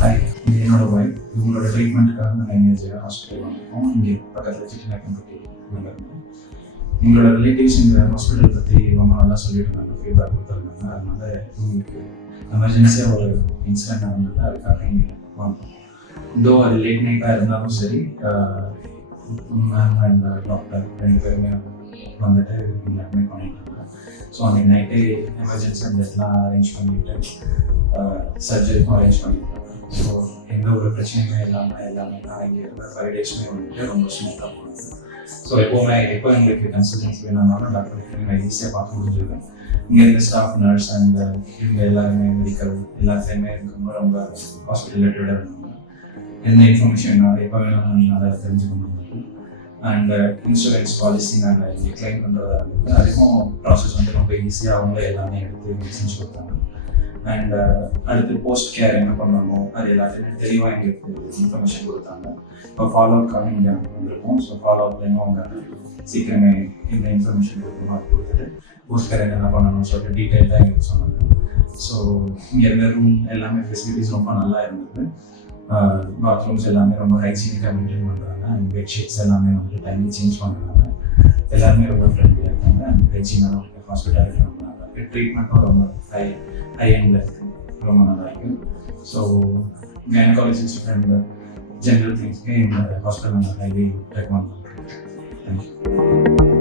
Hi, இது என்னோட wife. இவங்களோட ட்ரீட்மெண்ட்டுக்காக நாங்கள் எங்கேஜ் ஹாஸ்பிட்டல் வந்திருக்கோம். இங்கே பக்கத்தில் சிட்டிநாயக்கன்பட்டி இருக்கோம். எங்களோட ரிலேட்டிவ்ஸ் இந்த ஹாஸ்பிட்டல் பற்றி ரொம்ப நல்லா சொல்லியிருந்தாங்க, ஃபீட்பேக் கொடுத்துருந்தாங்க. அதனால இவங்களுக்கு எமர்ஜென்சியாக ஒரு இன்சிடென்ட் நடந்தது, அதுக்காக இங்கே வந்தோம். இதோ அது லேட் நைட்டாக இருந்தாலும் சரி, மேம் அண்ட் டாக்டர் 2 பேருமே வந்துட்டு இங்கே அட்மிட் பண்ணிட்டாங்க. ஸோ அன்றைக்கி நைட்டே எமர்ஜென்சி அந்த இடத்துல அரேஞ்ச் பண்ணிவிட்டு சர்ஜரிக்கும் அரேஞ்ச் பண்ணிட்டாங்க. ஸோ எந்த ஒரு பிரச்சனையுமே எல்லாமே தான் இங்கே இருந்த 5 டேஸுமே வந்துட்டு ரொம்ப ஸ்மூத்தாக போனது. ஸோ எப்போ எங்களுக்கு கன்சல்டன்சி வேணும்னாலும் டாக்டர் நான் ஈஸியாக பார்க்க முடிஞ்சிருக்கேன். இங்கே இருந்த ஸ்டாஃப், நர்ஸ் அண்ட் இவங்க எல்லாருமே மெடிக்கல் எல்லாத்தையுமே ரொம்ப ரொம்ப ஹாஸ்பிட்டல் ரிலேட்டடாக இருந்தாங்க. எந்த இன்ஃபர்மேஷன் வேணாலும் எப்போ வேணாலும் நல்லா தெரிஞ்சுக்க முடியும். அண்ட் இன்சூரன்ஸ் பாலிசி நாங்கள் இங்கே கிளைம் பண்ணுறதா இருந்தது, அதுக்கும் ப்ராசஸ் வந்து ரொம்ப ஈஸியாக அவங்களே எல்லாமே எடுத்து செஞ்சு கொடுத்தாங்க. அண்ட் அடுத்து போஸ்ட் கேர் என்ன பண்ணணும் அது எல்லாத்தையுமே தெளிவாக எங்களுக்கு இன்ஃபர்மேஷன் கொடுத்தாங்க. இப்போ ஃபாலோஅப்காக இங்கே வந்திருக்கோம். ஸோ ஃபாலோஅப்லேயும் அவங்க சீக்கிரமே இந்த இன்ஃபர்மேஷன் கொடுக்கணும், அது கொடுத்துட்டு போஸ்ட் கேர் என்ன பண்ணணும்னு சொல்லிட்டு டீட்டெயில்டாக எங்களுக்கு சொன்னாங்க. ஸோ இங்கே இருந்த ரூம் எல்லாமே ஃபெசிலிட்டிஸ் ரொம்ப நல்லா இருந்தது. பாத்ரூம்ஸ் எல்லாமே ரொம்ப ஹைஜீனிக்காக மெயின்டைன் பண்ணுறாங்க. அண்ட் பெட்ஷீட்ஸ் எல்லாமே வந்து டைம்லி சேஞ்ச் பண்ணுறாங்க. எல்லாருமே ரொம்ப ஃப்ரெண்ட்லியாக இருக்காங்க. அண்ட் ஹைஜீனாக ஹாஸ்பிட்டாலிட்டி ரொம்ப நல்லா இருக்குது. ட்ரீட்மெண்ட்டும் ரொம்ப ஹை எண்டில் இருக்குது, ரொம்ப நல்லா இருக்குது. ஸோ கைனகாலஜிஸ்ட் அண்ட் ஜென்ரல் திங்ஸ்க்கு இந்த ஹாஸ்பிட்டல் நான் ஹைலி ரெக்கமெண்ட் பண்ணுறேன். தேங்க்யூ.